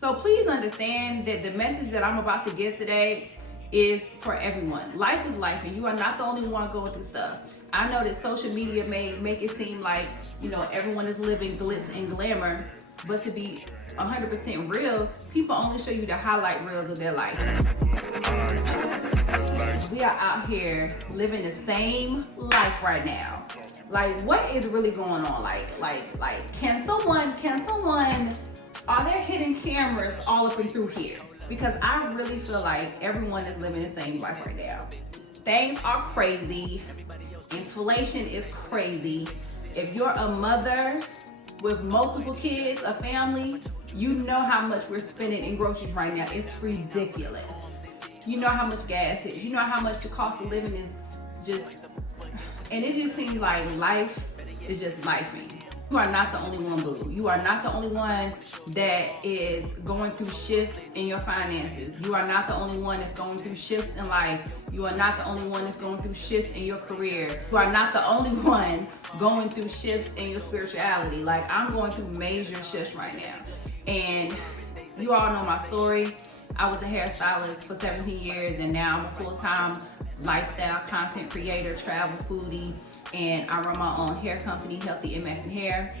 So please understand that the message that I'm about to give today is for everyone. Life is life, and you are not the only one going through stuff. I know that social media may make it seem like, everyone is living glitz and glamour, but to be 100% real, people only show you the highlight reels of their life. We are out here living the same life right now. Like, what is really going on? Like, can someone, are there hidden cameras all up and through here? Because I really feel like everyone is living the same life right now. Things are crazy. Inflation is crazy. If you're a mother with multiple kids, a family, you know how much we're spending in groceries right now. It's ridiculous. You know how much gas is. You know how much the cost of living is just, and it just seems like life is just lifing. You are not the only one, boo. You are not the only one that is going through shifts in your finances. You are not the only one that's going through shifts in life. You are not the only one that's going through shifts in your career. You are not the only one going through shifts in your spirituality. Like, I'm going through major shifts right now. And you all know my story. I was a hairstylist for 17 years, and now I'm a full-time lifestyle content creator, travel foodie, and I run my own hair company, Healthy MF and Hair.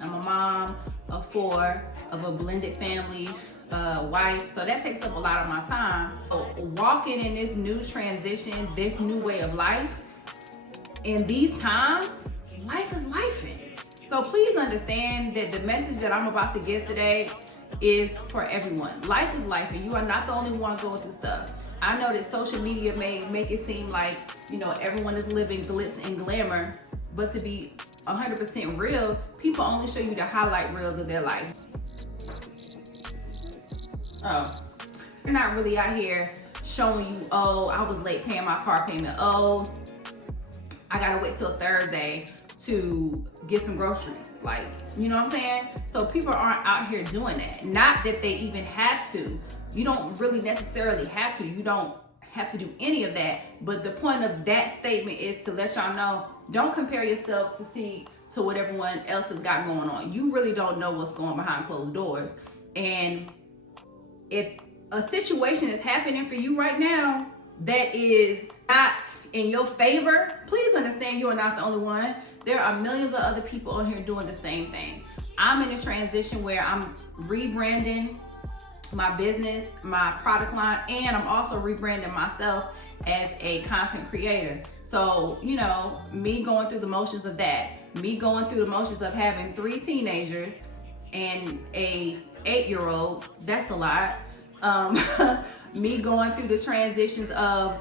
I'm a mom of 4, of a blended family, wife, so that takes up a lot of my time. So walking in this new transition, this new way of life, in these times, life is lifing. So please understand that the message that I'm about to give today is for everyone. Life is life, and you are not the only one going through stuff. I know that social media may make it seem like, everyone is living glitz and glamour, but to be 100% real, people only show you the highlight reels of their life. They're not really out here showing you, oh, I was late paying my car payment. Oh, I gotta wait till Thursday to get some groceries. Like, you know what I'm saying? So people aren't out here doing that. Not that they even have to. You don't really necessarily have to. You don't have to do any of that. But the point of that statement is to let y'all know, don't compare yourselves to what everyone else has got going on. You really don't know what's going behind closed doors. And if a situation is happening for you right now that is not in your favor, please understand you are not the only one. There are millions of other people on here doing the same thing. I'm in a transition where I'm rebranding my business, my product line, and I'm also rebranding myself as a content creator. So, me going through the motions of that, me going through the motions of having 3 teenagers and a 8-year-old, that's a lot. Me going through the transitions of,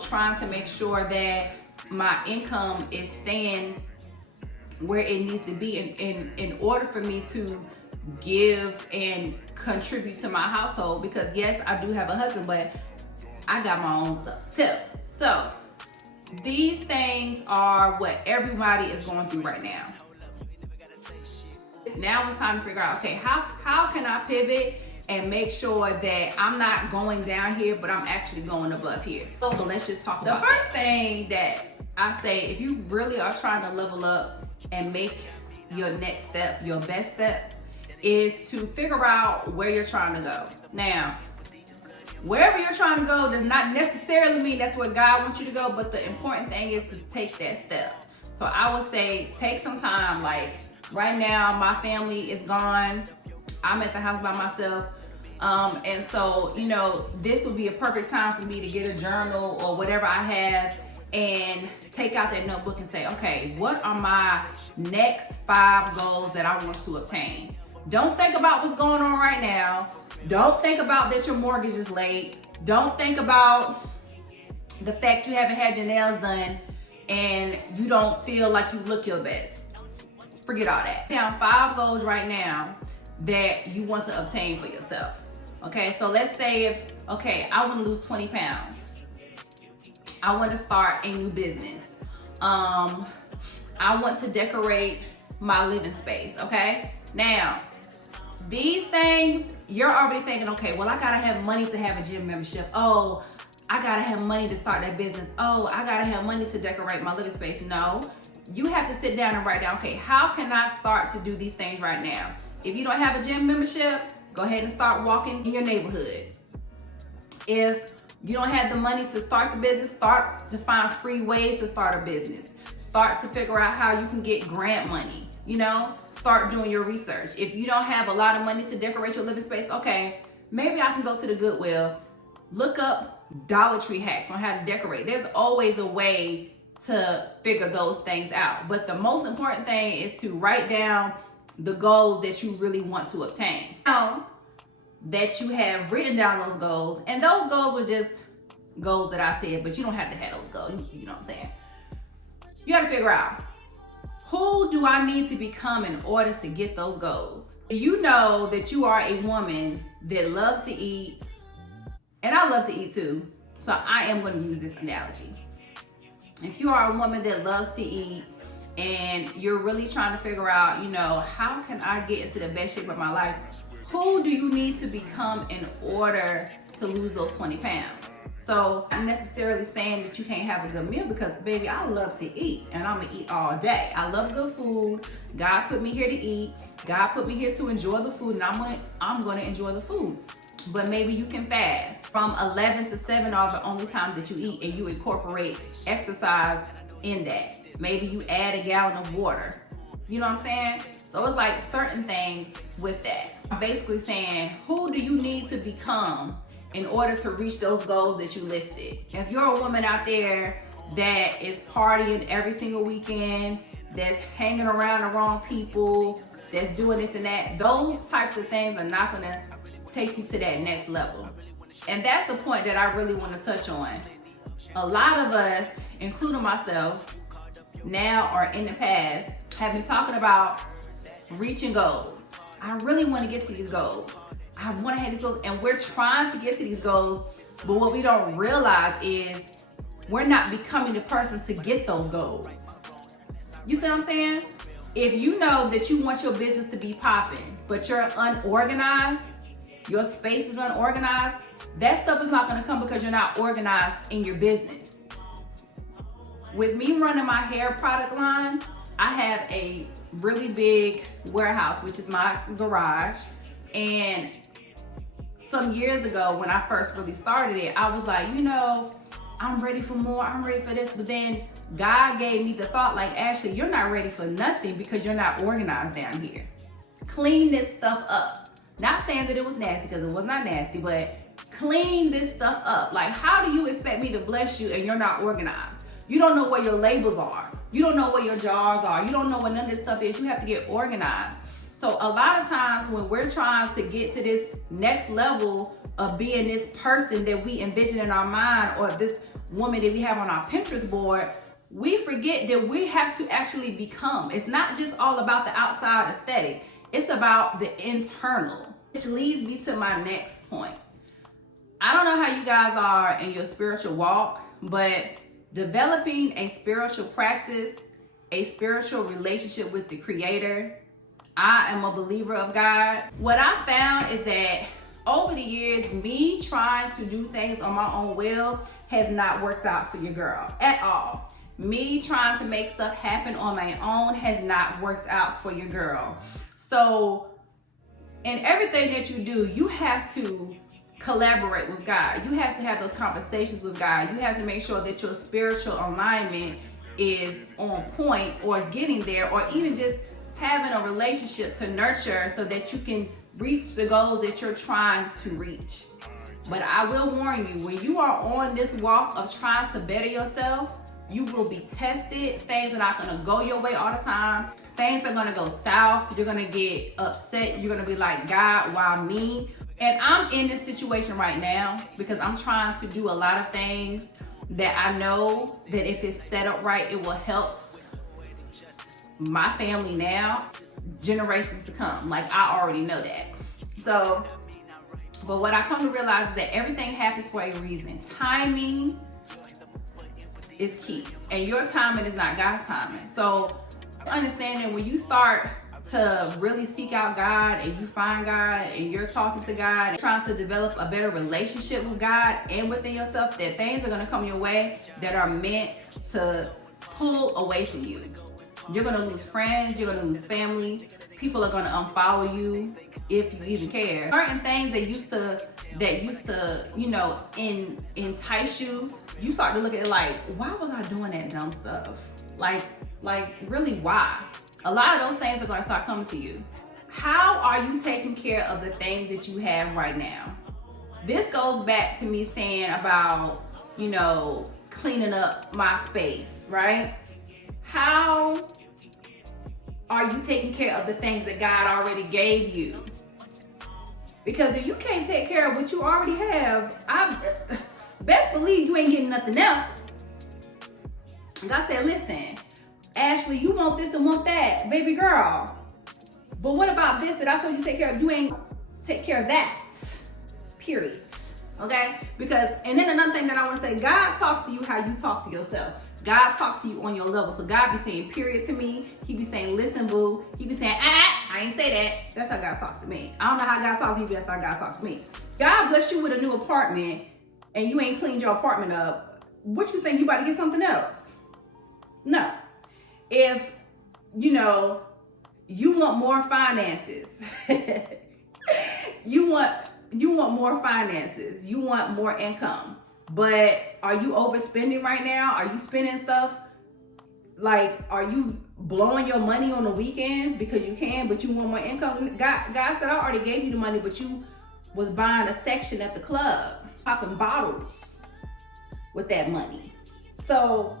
trying to make sure that my income is staying where it needs to be in order for me to give and contribute to my household, because yes, I do have a husband, but I got my own stuff too. So these things are what everybody is going through right now. Now it's time to figure out, okay, how can I pivot and make sure that I'm not going down here, but I'm actually going above here. So let's just talk about the first thing that I say, if you really are trying to level up and make your next step your best step, is to figure out where you're trying to go. Now, wherever you're trying to go does not necessarily mean that's where God wants you to go, but the important thing is to take that step. So I would say take some time. Like, right now, my family is gone. I'm at the house by myself. And so, this would be a perfect time for me to get a journal or whatever I have and take out that notebook and say, okay, what are my next 5 goals that I want to obtain? Don't think about what's going on right now. Don't think about that your mortgage is late. Don't think about the fact you haven't had your nails done and you don't feel like you look your best. Forget all that. Down 5 goals right now that you want to obtain for yourself. Okay, so let's say I want to lose 20 pounds. I want to start a new business. I want to decorate my living space, okay? Now, these things, you're already thinking, okay, well, I gotta have money to have a gym membership. Oh, I gotta have money to start that business. Oh, I gotta have money to decorate my living space. No, you have to sit down and write down, okay, how can I start to do these things right now? If you don't have a gym membership, go ahead and start walking in your neighborhood. If you don't have the money to start the business, start to find free ways to start a business. Start to figure out how you can get grant money, start doing your research. If you don't have a lot of money to decorate your living space, okay, maybe I can go to the Goodwill, look up Dollar Tree hacks on how to decorate. There's always a way to figure those things out. But the most important thing is to write down the goals that you really want to obtain. Now that you have written down those goals, and those goals were just goals that I said, but you don't have to have those goals, you know what I'm saying? You gotta figure out, who do I need to become in order to get those goals? You know that you are a woman that loves to eat, and I love to eat too, so I am gonna use this analogy. If you are a woman that loves to eat, and you're really trying to figure out, how can I get into the best shape of my life? Who do you need to become in order to lose those 20 pounds? So I'm necessarily saying that you can't have a good meal, because baby, I love to eat, and I'm gonna eat all day. I love good food. God put me here to eat. God put me here to enjoy the food, and I'm gonna enjoy the food. But maybe you can fast. From 11 to 7 are the only times that you eat, and you incorporate exercise in that. Maybe you add a gallon of water. You know what I'm saying? So it's like certain things with that. I'm basically saying, who do you need to become in order to reach those goals that you listed? If you're a woman out there that is partying every single weekend, that's hanging around the wrong people, that's doing this and that, those types of things are not gonna take you to that next level. And that's the point that I really want to touch on. A lot of us, including myself, now or in the past, have been talking about reaching goals. I really want to get to these goals. I want to have these goals, and we're trying to get to these goals, but what we don't realize is we're not becoming the person to get those goals. You see what I'm saying? If you know that you want your business to be popping, but you're unorganized, your space is unorganized, that stuff is not going to come because you're not organized in your business. With me running my hair product line, I have a really big warehouse, which is my garage. And some years ago, when I first really started it, I was like, I'm ready for more, I'm ready for this. But then God gave me the thought, like, Ashley, you're not ready for nothing because you're not organized down here. Clean this stuff up. Not saying that it was nasty, because it was not nasty, but clean this stuff up. Like, how do you expect me to bless you and you're not organized? You don't know where your labels are. You don't know where your jars are. You don't know what none of this stuff is. You have to get organized. So a lot of times when we're trying to get to this next level of being this person that we envision in our mind, or this woman that we have on our Pinterest board, we forget that we have to actually become. It's not just all about the outside aesthetic. It's about the internal, which leads me to my next point. I don't know how you guys are in your spiritual walk, but developing a spiritual practice, a spiritual relationship with the Creator. I am a believer of God. What I found is that over the years, me trying to do things on my own will has not worked out for your girl at all. Me trying to make stuff happen on my own has not worked out for your girl. So in everything that you do, you have to collaborate with God. You have to have those conversations with God. You have to make sure that your spiritual alignment is on point, or getting there, or even just having a relationship to nurture so that you can reach the goals that you're trying to reach. But I will warn you, when you are on this walk of trying to better yourself, you will be tested. Things are not going to go your way all the time. Things are going to go south. You're going to get upset. You're going to be like, God, why me? And I'm in this situation right now because I'm trying to do a lot of things that I know that if it's set up right, it will help my family now, generations to come. Like, I already know that. So, but what I come to realize is that everything happens for a reason. Timing is key. And your timing is not God's timing. So, understanding when you start to really seek out God, and you find God, and you're talking to God, and trying to develop a better relationship with God and within yourself, that things are going to come your way that are meant to pull away from you. You're going to lose friends, you're going to lose family, people are going to unfollow you, if you even care. Certain things that used to, you know, entice you, you start to look at it like, why was I doing that dumb stuff? Like really, why? A lot of those things are gonna start coming to you. How are you taking care of the things that you have right now? This goes back to me saying about, you know, cleaning up my space, right? How are you taking care of the things that God already gave you? Because if you can't take care of what you already have, I best believe you ain't getting nothing else. God said, listen, Ashley, you want this and want that, baby girl. But what about this that I told you to take care of? You ain't take care of that, period. Okay? Because, and then another thing that I want to say, God talks to you how you talk to yourself. God talks to you on your level. So God be saying period to me. He be saying, listen, boo. He be saying, I ain't say that. That's how God talks to me. I don't know how God talks to you, but that's how God talks to me. God bless you with a new apartment and you ain't cleaned your apartment up. What you think, you about to get something else? No. If, you know, you want more finances, you want more finances, you want more income, but are you overspending right now? Are you spending stuff? Like, are you blowing your money on the weekends because you can, but you want more income? God said, I already gave you the money, but you was buying a section at the club, popping bottles with that money. So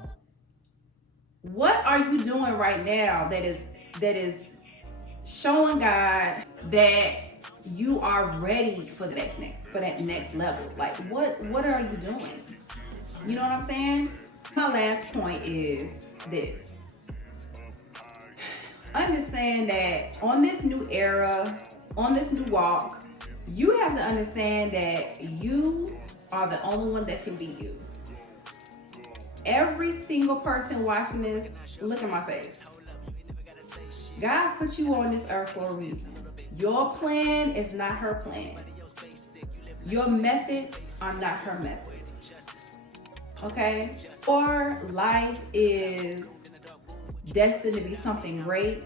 what are you doing right now that is showing God that you are ready for that next level? Like, what are you doing? You know what I'm saying? My last point is this. Understand that on this new era, on this new walk, you have to understand that you are the only one that can be you. Every single person watching this, look at my face. God put you on this earth for a reason. Your plan is not her plan. Your methods are not her methods. Okay? Your life is destined to be something great.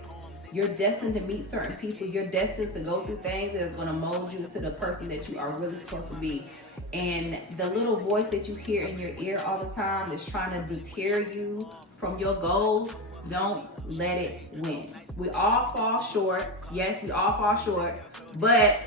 You're destined to meet certain people. You're destined to go through things that is going to mold you into the person that you are really supposed to be. And the little voice that you hear in your ear all the time that's trying to deter you from your goals, don't let it win. We all fall short. Yes, we all fall short. But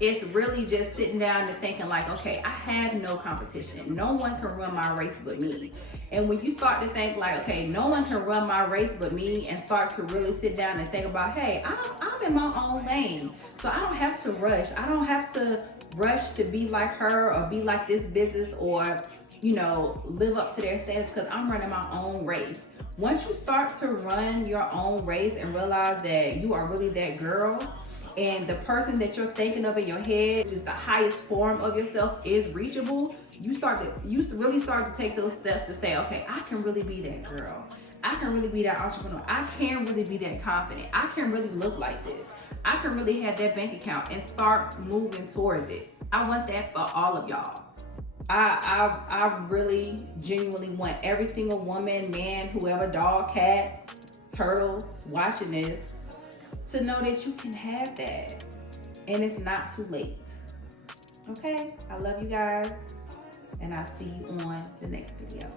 it's really just sitting down and thinking like, okay, I have no competition. No one can run my race but me. And when you start to think like, okay, no one can run my race but me, and start to really sit down and think about, hey, I'm in my own lane. So I don't have to rush. I don't have to rush to be like her or be like this business or, you know, live up to their standards, because I'm running my own race. Once you start to run your own race and realize that you are really that girl, and the person that you're thinking of in your head, which is the highest form of yourself, is reachable, you really start to take those steps to say, okay, I can really be that girl. I can really be that entrepreneur. I can really be that confident. I can really look like this. I can really have that bank account, and start moving towards it. I want that for all of y'all. I really genuinely want every single woman, man, whoever, dog, cat, turtle watching this to know that you can have that, and it's not too late. Okay? I love you guys, and I'll see you on the next video.